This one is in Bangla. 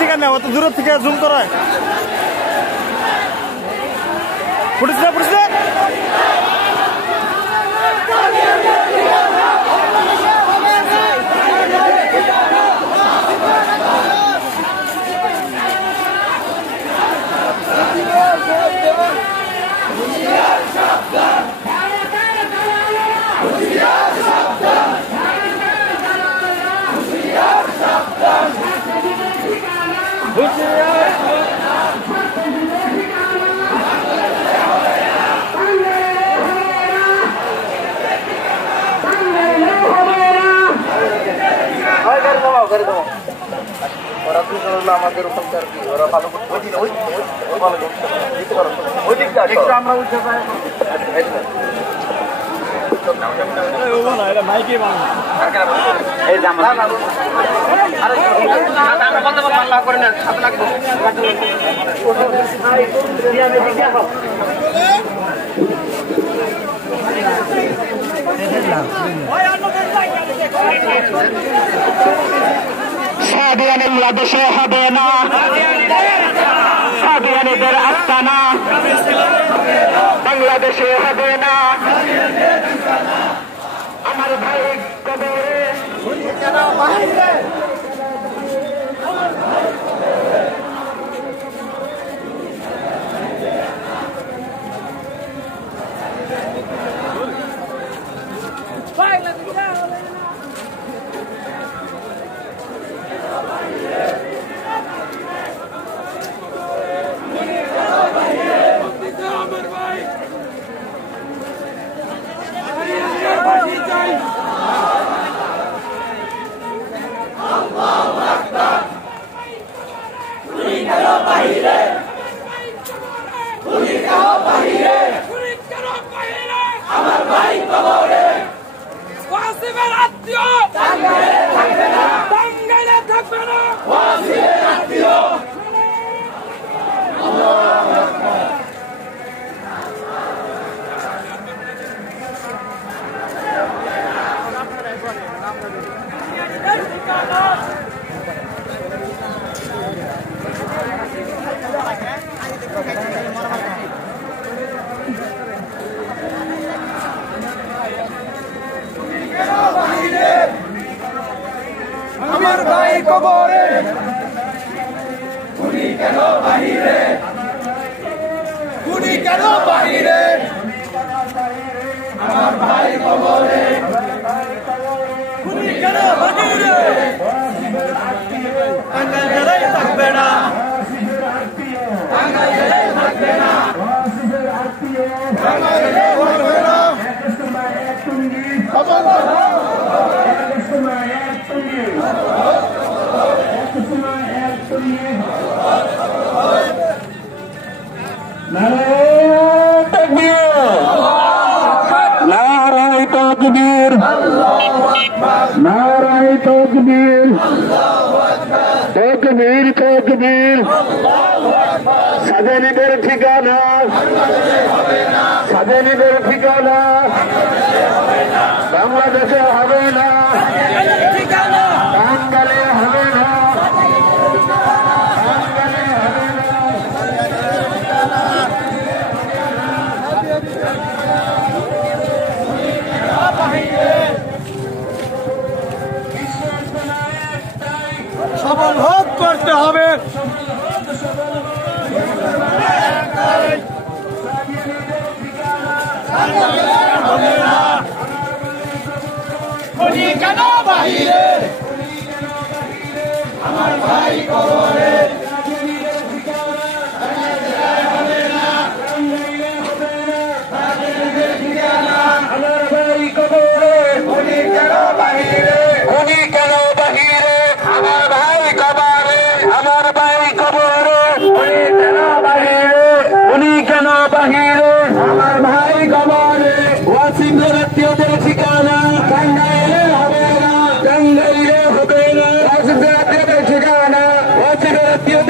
থেকে না অত দূর থেকে জুম করায় পুলিশ আমাদের ওরা ভালো আমরা উঠতে পারি সাদিয়ানিল্লা দেশে হবে না, সাদিয়ানিদের আস্তানা বাংলাদেশে হবে না। আমার ভাই কবরে আমার ভাই কবরে ওয়াসিমের আত্মীয় টাঙ্গাইলে থাকবে না, ওয়াসিমের আত্মীয় আমার ভাই কবরে খুনি কেন বাহিরে, খুনি কেন বাহিরে আমার ভাই কবরে, খুনি কেন বাহিরে টাঙ্গাইলে থাকবে না, টাঙ্গাইলে থাকবে না, টাঙ্গাইলে থাকবে না। নারায়ে তাকবীর, নারায়ে তাকবীর, তাকবীর তাকবীর। সাজানিদের ঠিকানা, সাজানিদের ঠিকানা বাংলাদেশে হবে না, বাঙালি হবে না, বাঙালি হবে না। সফল হোক করতে হবে, কেন বাহিরে আমার ভাই কবরে আমার ভাই কবরে, খুনি কেন বাহিরে, খুনি কেন বাহিরে আমার ভাই কবরে, আমার ভাই কবরে, খুনি কেন বাহিরে, খুনি কেন বাহিরে আমার ভাই কবরে। ওয়াসিমের আত্মীয়দের ঠিকানা টাঙ্গাইলে হবে না, টাঙ্গাইলে হবে না, ওয়াসিমের আত্মীয়দের ঠিকানা, ওয়াসিমের আত্মীয়দের